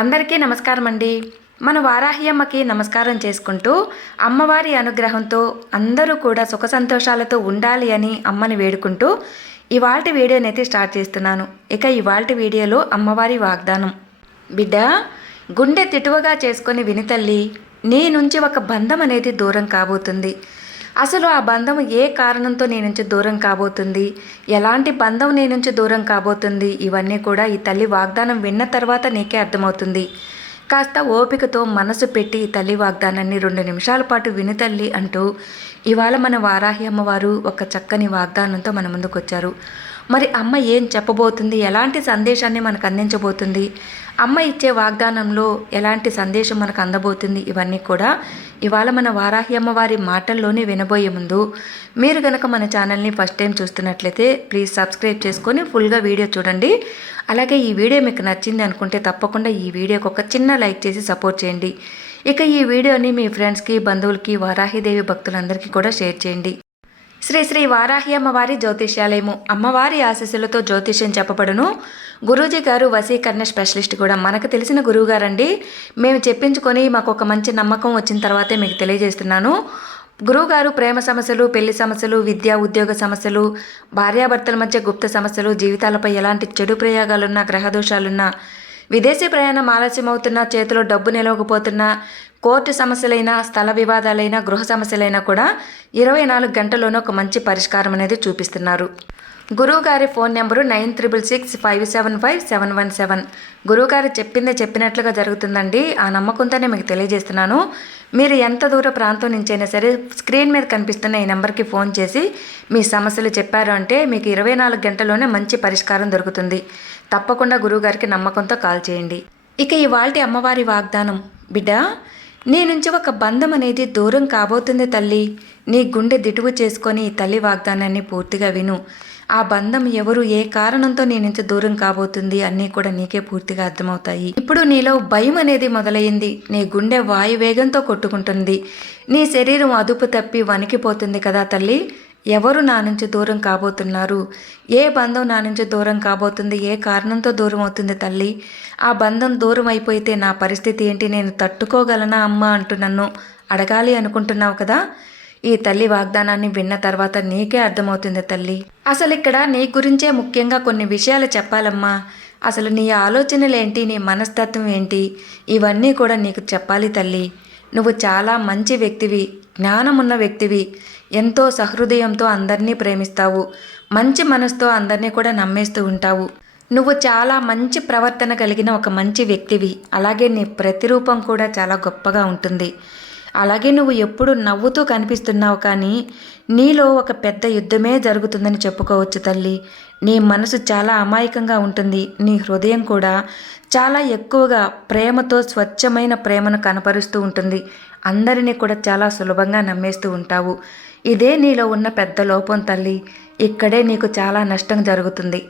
అందరికీ నమస్కారం అండి. మన వారాహి అమ్మకి నమస్కారం చేసుకుంటూ అమ్మవారి అనుగ్రహంతో అందరూ కూడా సుఖ సంతోషాలతో ఉండాలి అని అమ్మని వేడుకుంటూ ఇవాల్టి వీడియోనైతే స్టార్ట్ చేస్తున్నాను. ఇక ఇవాల్టి వీడియోలో అమ్మవారి వాగ్దానం. బిడ్డ, గుండె తిటువగా చేసుకొని వినితల్లి, నీ నుంచి ఒక బంధం అనేది దూరం కాబోతుంది. అసలు ఆ బంధం ఏ కారణంతో నీ నుంచి దూరం కాబోతుంది, ఎలాంటి బంధం నీ నుంచి దూరం కాబోతుంది, ఇవన్నీ కూడా ఈ తల్లి వాగ్దానం విన్న తర్వాత నీకే అర్థమవుతుంది. కాస్త ఓపికతో మనసు పెట్టి ఈ తల్లి వాగ్దానాన్ని 2 నిమిషాల పాటు విను తల్లి అంటూ ఇవాళ మన వారాహి అమ్మవారు ఒక చక్కని వాగ్దానంతో మన ముందుకు వచ్చారు. మరి అమ్మ ఏం చెప్పబోతుంది, ఎలాంటి సందేశాన్ని మనకు అందించబోతుంది, అమ్మ ఇచ్చే వాగ్దానంలో ఎలాంటి సందేశం మనకు అందబోతుంది, ఇవన్నీ కూడా ఇవాళ మన వారాహి అమ్మవారి మాటల్లోనే వినబోయే ముందు మీరు కనుక మన ఛానల్ని ఫస్ట్ టైం చూస్తున్నట్లయితే ప్లీజ్ సబ్స్క్రైబ్ చేసుకొని ఫుల్గా వీడియో చూడండి. అలాగే ఈ వీడియో మీకు నచ్చింది అనుకుంటే తప్పకుండా ఈ వీడియోకి ఒక చిన్న లైక్ చేసి సపోర్ట్ చేయండి. ఇక ఈ వీడియోని మీ ఫ్రెండ్స్కి, బంధువులకి, వారాహిదేవి భక్తులందరికీ కూడా షేర్ చేయండి. శ్రీ శ్రీ వారాహి అమ్మవారి జ్యోతిష్యాలయము. అమ్మవారి ఆశీస్సులతో జ్యోతిష్యం చెప్పబడును. గురూజీ గారు వశీకరణ స్పెషలిస్ట్ కూడా మనకు తెలిసిన గురువు గారండి. మేము చెప్పించుకొని మాకు ఒక మంచి నమ్మకం వచ్చిన తర్వాతే మీకు తెలియజేస్తున్నాను. గురువుగారు ప్రేమ సమస్యలు, పెళ్లి సమస్యలు, విద్యా ఉద్యోగ సమస్యలు, భార్యాభర్తల మధ్య గుప్త సమస్యలు, జీవితాలపై ఎలాంటి చెడు ప్రయోగాలున్నా, గ్రహదోషాలున్నా, విదేశీ ప్రయాణం ఆలస్యం అవుతున్నా, చేతిలో డబ్బు నిలవకపోతున్నా, కోర్టు సమస్యలైనా, స్థల వివాదాలైనా, గృహ సమస్యలైనా కూడా 24 గంటల్లోనే ఒక మంచి పరిష్కారం అనేది చూపిస్తున్నారు. గురువుగారి ఫోన్ నెంబరు 9665755717. గురువుగారు చెప్పిందే చెప్పినట్లుగా జరుగుతుందండి. ఆ నమ్మకంతోనే మీకు తెలియజేస్తున్నాను. మీరు ఎంత దూర ప్రాంతం నుంచైనా సరే స్క్రీన్ మీద కనిపిస్తున్న ఈ నెంబర్కి ఫోన్ చేసి మీ సమస్యలు చెప్పారు అంటే మీకు 24 గంటల్లోనే మంచి పరిష్కారం దొరుకుతుంది. తప్పకుండా గురువుగారికి నమ్మకంతో కాల్ చేయండి. ఇక ఇవాల్టి అమ్మవారి వాగ్దానం. బిడ్డ, నీ నుంచి ఒక బంధం అనేది దూరం కాబోతుంది తల్లి. నీ గుండె దిటువు చేసుకొని ఈ తల్లి వాగ్దానాన్ని పూర్తిగా విను. ఆ బంధం ఎవరు, ఏ కారణంతో నీ నుంచి దూరం కాబోతుంది అన్నీ కూడా నీకే పూర్తిగా అర్థమవుతాయి. ఇప్పుడు నీలో భయం అనేది మొదలైంది. నీ గుండె వాయువేగంతో కొట్టుకుంటుంది. నీ శరీరం అదుపు తప్పి వణికిపోతుంది కదా తల్లి. ఎవరు నా నుంచి దూరం కాబోతున్నారు, ఏ బంధం నా నుంచి దూరం కాబోతుంది, ఏ కారణంతో దూరం అవుతుంది తల్లి, ఆ బంధం దూరం అయిపోతే నా పరిస్థితి ఏంటి, నేను తట్టుకోగలనా అమ్మ అంటూ నన్ను అడగాలి అనుకుంటున్నావు కదా. ఈ తల్లి వాగ్దానాన్ని విన్న తర్వాత నీకే అర్థమవుతుంది తల్లి. అసలు ఇక్కడ నీ గురించే ముఖ్యంగా కొన్ని విషయాలు చెప్పాలమ్మా. అసలు నీ ఆలోచనలేంటి, నీ మనస్తత్వం ఏంటి, ఇవన్నీ కూడా నీకు చెప్పాలి తల్లి. నువ్వు చాలా మంచి వ్యక్తివి, జ్ఞానమున్న వ్యక్తివి, ఎంతో సహృదయంతో అందరినీ ప్రేమిస్తావు, మంచి మనసుతో అందరినీ కూడా నమ్మేస్తూ ఉంటావు. నువ్వు చాలా మంచి ప్రవర్తన కలిగిన ఒక మంచి వ్యక్తివి. అలాగే నీ ప్రతిరూపం కూడా చాలా గొప్పగా ఉంటుంది. అలాగే నువ్వు ఎప్పుడు నవ్వుతూ కనిపిస్తున్నావు, కానీ నీలో ఒక పెద్ద యుద్ధమే జరుగుతుందని చెప్పుకోవచ్చు తల్లి. నీ మనసు చాలా అమాయకంగా ఉంటుంది. నీ హృదయం కూడా చాలా ఎక్కువగా ప్రేమతో స్వచ్ఛమైన ప్రేమను కనపరుస్తూ ఉంటుంది. అందరినీ కూడా చాలా సులభంగా నమ్మేస్తూ ఉంటావు. ఇదే నీలో ఉన్న పెద్ద లోపం తల్లి. ఇక్కడే నీకు చాలా నష్టం జరుగుతుంది.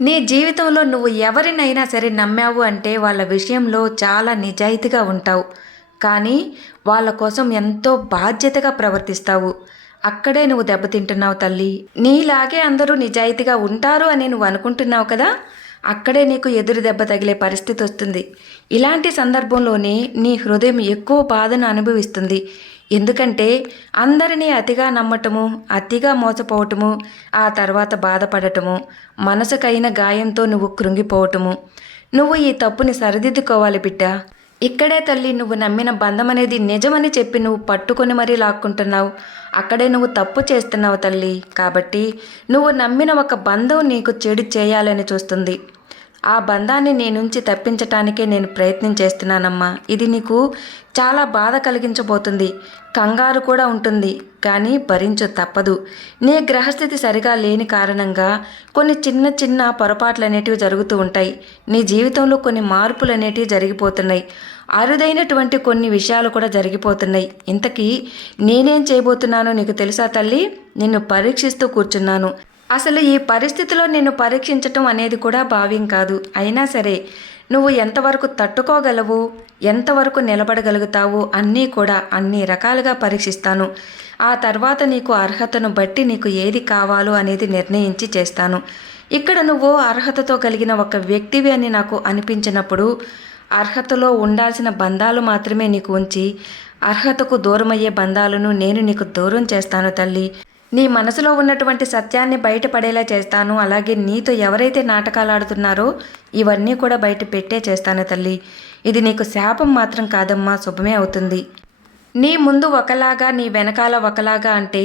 నీ జీవితంలో నువ్వు ఎవరినైనా సరే నమ్మావు అంటే వాళ్ళ విషయంలో చాలా నిజాయితీగా ఉంటావు, కానీ వాళ్ళ కోసం ఎంతో బాధ్యతగా ప్రవర్తిస్తావు. అక్కడే నువ్వు దెబ్బతింటున్నావు తల్లి. నీలాగే అందరూ నిజాయితీగా ఉంటారు అని నువ్వు అనుకుంటున్నావు కదా, అక్కడే నీకు ఎదురు దెబ్బ తగిలే పరిస్థితి వస్తుంది. ఇలాంటి సందర్భంలోనే నీ హృదయం ఎక్కువ బాధను అనుభవిస్తుంది. ఎందుకంటే అందరినీ అతిగా నమ్మటము, అతిగా మోసపోవటము, ఆ తర్వాత బాధపడటము, మనసుకైన గాయంతో నువ్వు కృంగిపోవటము. నువ్వు ఈ తప్పుని సరిదిద్దుకోవాలి బిడ్డ. ఇక్కడే తల్లి నువ్వు నమ్మిన బంధం అనేది నిజమని చెప్పి నువ్వు పట్టుకొని మరీ లాక్కుంటున్నావు. అక్కడే నువ్వు తప్పు చేస్తున్నావు తల్లి. కాబట్టి నువ్వు నమ్మిన ఒక బంధం నీకు చెడు చేయాలని చూస్తుంది. ఆ బంధాన్ని నీ నుంచి తప్పించటానికే నేను ప్రయత్నం చేస్తున్నానమ్మా. ఇది నీకు చాలా బాధ కలిగించబోతుంది, కంగారు కూడా ఉంటుంది, కానీ భరించు, తప్పదు. నీ గ్రహస్థితి సరిగా లేని కారణంగా కొన్ని చిన్న చిన్న పొరపాట్లు అనేటివి జరుగుతూ ఉంటాయి. నీ జీవితంలో కొన్ని మార్పులు అనేటివి జరిగిపోతున్నాయి. అరుదైనటువంటి కొన్ని విషయాలు కూడా జరిగిపోతున్నాయి. ఇంతకీ నేనేం చేయబోతున్నానో నీకు తెలుసా తల్లి? నిన్ను పరీక్షిస్తూ కూర్చున్నాను. అసలు ఈ పరిస్థితిలో నిన్ను పరీక్షించటం అనేది కూడా భావ్యం కాదు. అయినా సరే నువ్వు ఎంతవరకు తట్టుకోగలవు, ఎంతవరకు నిలబడగలుగుతావు అన్నీ కూడా అన్ని రకాలుగా పరీక్షిస్తాను. ఆ తర్వాత నీకు అర్హతను బట్టి నీకు ఏది కావాలో అనేది నిర్ణయించి చేస్తాను. ఇక్కడ నువ్వు అర్హతతో కలిగిన ఒక వ్యక్తివి అని నాకు అనిపించినప్పుడు అర్హతలో ఉండాల్సిన బంధాలు మాత్రమే నీకు ఉంచి అర్హతకు దూరమయ్యే బంధాలను నేను నీకు దూరం చేస్తాను తల్లి. నీ మనసులో ఉన్నటువంటి సత్యాన్ని బయటపడేలా చేస్తాను. అలాగే నీతో ఎవరైతే నాటకాలు ఆడుతున్నారో ఇవన్నీ కూడా బయట పెట్టే చేస్తాను తల్లి. ఇది నీకు శాపం మాత్రం కాదమ్మా, శుభమే అవుతుంది. నీ ముందు ఒకలాగా నీ వెనకాల ఒకలాగా అంటే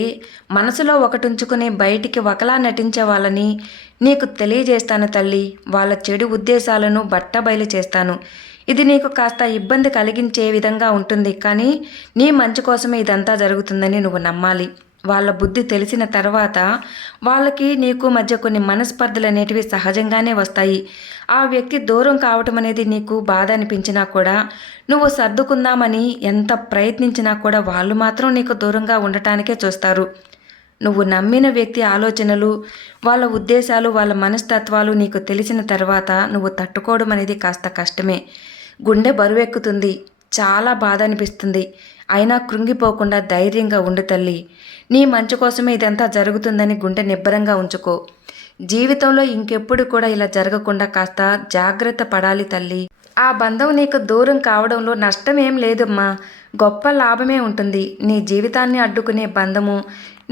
మనసులో ఒకటుంచుకుని బయటికి ఒకలా నటించే వాళ్ళని నీకు తెలియజేస్తాను తల్లి. వాళ్ళ చెడు ఉద్దేశాలను బట్టబయలు చేస్తాను. ఇది నీకు కాస్త ఇబ్బంది కలిగించే విధంగా ఉంటుంది, కానీ నీ మంచి కోసమే ఇదంతా జరుగుతుందని నువ్వు నమ్మాలి. వాళ్ళ బుద్ధి తెలిసిన తర్వాత వాళ్ళకి నీకు మధ్య కొన్ని మనస్పర్ధలు అనేటివి సహజంగానే వస్తాయి. ఆ వ్యక్తి దూరం కావటం అనేది నీకు బాధ అనిపించినా కూడా నువ్వు సర్దుకుందామని ఎంత ప్రయత్నించినా కూడా వాళ్ళు మాత్రం నీకు దూరంగా ఉండటానికే చూస్తారు. నువ్వు నమ్మిన వ్యక్తి ఆలోచనలు, వాళ్ళ ఉద్దేశాలు, వాళ్ళ మనస్తత్వాలు నీకు తెలిసిన తర్వాత నువ్వు తట్టుకోవడం అనేది కాస్త కష్టమే. గుండె బరువెక్కుతుంది, చాలా బాధ అనిపిస్తుంది. అయినా కృంగిపోకుండా ధైర్యంగా ఉండు తల్లి. నీ మంచి కోసమే ఇదంతా జరుగుతుందని గుండె నిబ్బరంగా ఉంచుకో. జీవితంలో ఇంకెప్పుడు కూడా ఇలా జరగకుండా కాస్త జాగ్రత్త పడాలి తల్లి. ఆ బంధం నీకు దూరం కావడంలో నష్టం ఏం లేదమ్మా, గొప్ప లాభమే ఉంటుంది. నీ జీవితాన్ని అడ్డుకునే బంధము,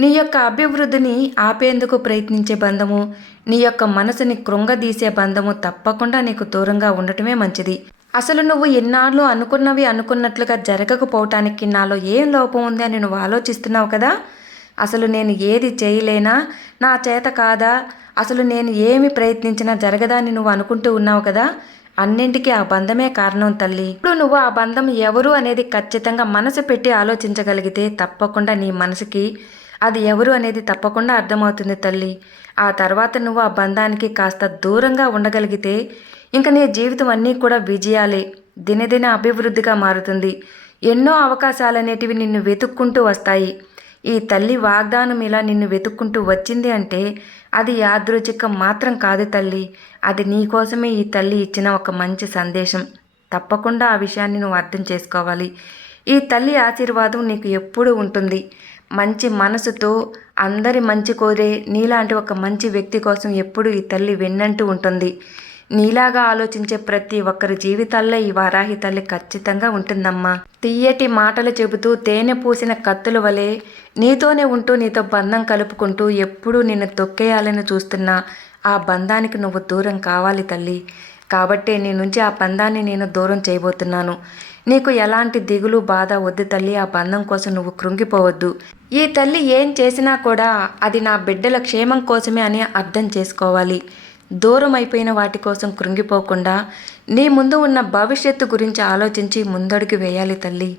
నీ యొక్క అభివృద్ధిని ఆపేందుకు ప్రయత్నించే బంధము, నీ యొక్క మనసుని కృంగదీసే బంధము తప్పకుండా నీకు దూరంగా ఉండటమే మంచిది. అసలు నువ్వు ఇన్నాళ్ళు అనుకున్నవి అనుకున్నట్లుగా జరగకపోవటానికి నాలో ఏం లోపం ఉంది అని నువ్వు ఆలోచిస్తున్నావు కదా. అసలు నేను ఏది చేయలేనా, నా చేత కాదా, అసలు నేను ఏమి ప్రయత్నించినా జరగదా అని నువ్వు అనుకుంటూ ఉన్నావు కదా. అన్నింటికీ ఆ బంధమే కారణం తల్లి. ఇప్పుడు నువ్వు ఆ బంధం ఎవరు అనేది ఖచ్చితంగా మనసు పెట్టి ఆలోచించగలిగితే తప్పకుండా నీ మనసుకి అది ఎవరు అనేది తప్పకుండా అర్థమవుతుంది తల్లి. ఆ తర్వాత నువ్వు ఆ బంధానికి కాస్త దూరంగా ఉండగలిగితే ఇంకా నీ జీవితం అన్నీ కూడా విజయాలే, దినదిన అభివృద్ధిగా మారుతుంది. ఎన్నో అవకాశాలనేటివి నిన్ను వెతుక్కుంటూ వస్తాయి. ఈ తల్లి వాగ్దానం ఇలా నిన్ను వెతుక్కుంటూ వచ్చింది అంటే అది యాదృచ్ఛికం మాత్రం కాదు తల్లి. అది నీకోసమే ఈ తల్లి ఇచ్చిన ఒక మంచి సందేశం. తప్పకుండా ఆ విషయాన్ని నువ్వు అర్థం చేసుకోవాలి. ఈ తల్లి ఆశీర్వాదం నీకు ఎప్పుడూ ఉంటుంది. మంచి మనసుతో అందరి మంచి కోరే నీలాంటి ఒక మంచి వ్యక్తి కోసం ఎప్పుడూ ఈ తల్లి వెన్నంటూ ఉంటుంది. నీలాగా ఆలోచించే ప్రతి ఒక్కరి జీవితాల్లో ఈ వారాహి తల్లి ఖచ్చితంగా ఉంటుందమ్మా. తీయటి మాటలు చెబుతూ తేనె పూసిన కత్తుల వలె నీతోనే ఉంటూ నీతో బంధం కలుపుకుంటూ ఎప్పుడూ నిన్ను తొక్కేయాలని చూస్తున్న ఆ బంధానికి నువ్వు దూరం కావాలి తల్లి. కాబట్టే నీ నుంచి ఆ బంధాన్ని నేను దూరం చేయబోతున్నాను. నీకు ఎలాంటి దిగులు బాధ వద్దు తల్లి. ఆ బంధం కోసం నువ్వు కృంగిపోవద్దు. ఈ తల్లి ఏం చేసినా కూడా అది నా బిడ్డల క్షేమం కోసమే అని అర్థం చేసుకోవాలి. దూరం అయిపోయిన వాటి కోసం కృంగిపోకుండా నీ ముందు ఉన్న భవిష్యత్తు గురించి ఆలోచించి ముందడుగు వేయాలి తల్లి.